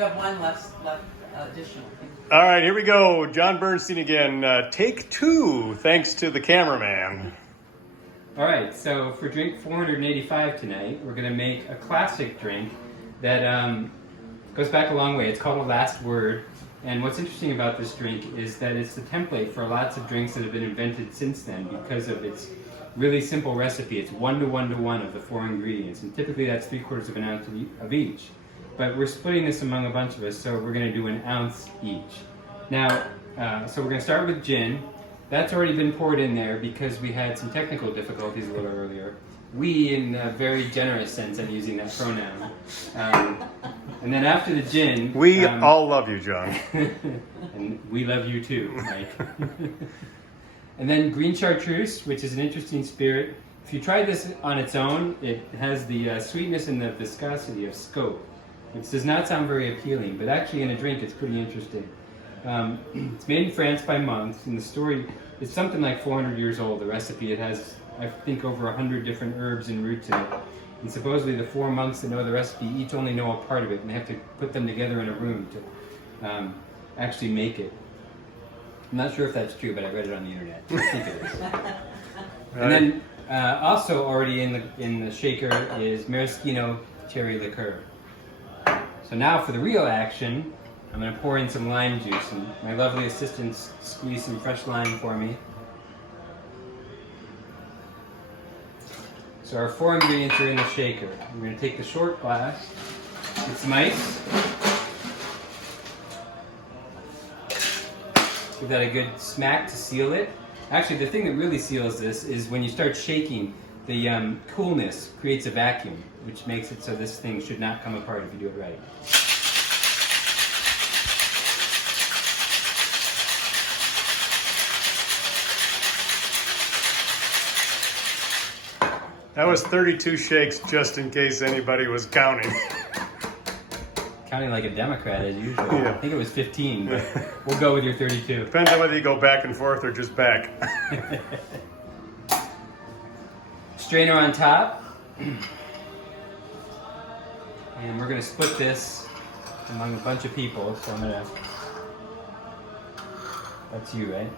You have one left additional. All right, here we go. John Bernstein again. Take two, thanks to the cameraman. All right, so for drink 485 tonight, we're going to make a classic drink that goes back a long way. It's called a last word. And what's interesting about this drink is that it's the template for lots of drinks that have been invented since then because of its really simple recipe. It's 1 to 1 to 1 of the 4 ingredients, and typically that's 3/4 of an ounce of each. But we're splitting this among a bunch of us, so we're going to do an ounce each. Now, so we're going to start with gin. That's already been poured in there because we had some technical difficulties a little earlier. We, in a very generous sense, I'm using that pronoun. And then after the gin... We all love you, John. And we love you too, Mike. And then green chartreuse, which is an interesting spirit. If you try this on its own, it has the sweetness and the viscosity of scope, which does not sound very appealing, but actually in a drink it's pretty interesting. It's made in France by monks, and the story is something like 400 years old, the recipe. It has, I think, over 100 different herbs and roots in it. And supposedly the 4 monks that know the recipe each only know a part of it, and they have to put them together in a room to actually make it. I'm not sure if that's true, but I read it on the internet. I think it is. And then also already in the shaker is maraschino cherry liqueur. So now for the real action, I'm going to pour in some lime juice, and my lovely assistants squeeze some fresh lime for me. So our 4 ingredients are in the shaker. We're going to take the short glass, get some ice, give that a good smack to seal it. Actually, the thing that really seals this is when you start shaking, the coolness creates a vacuum, which makes it so this thing should not come apart if you do it right. That was 32 shakes, just in case anybody was counting. Counting like a Democrat as usual. Yeah. I think it was 15, but we'll go with your 32. Depends on whether you go back and forth or just back. Strainer on top. And we're going to split this among a bunch of people, so I'm going to... That's you, right?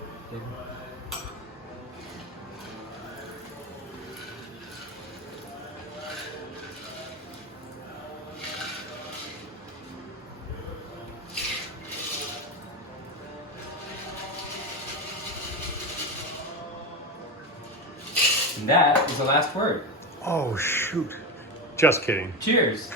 And that is the last word. Oh, shoot. Just kidding. Cheers.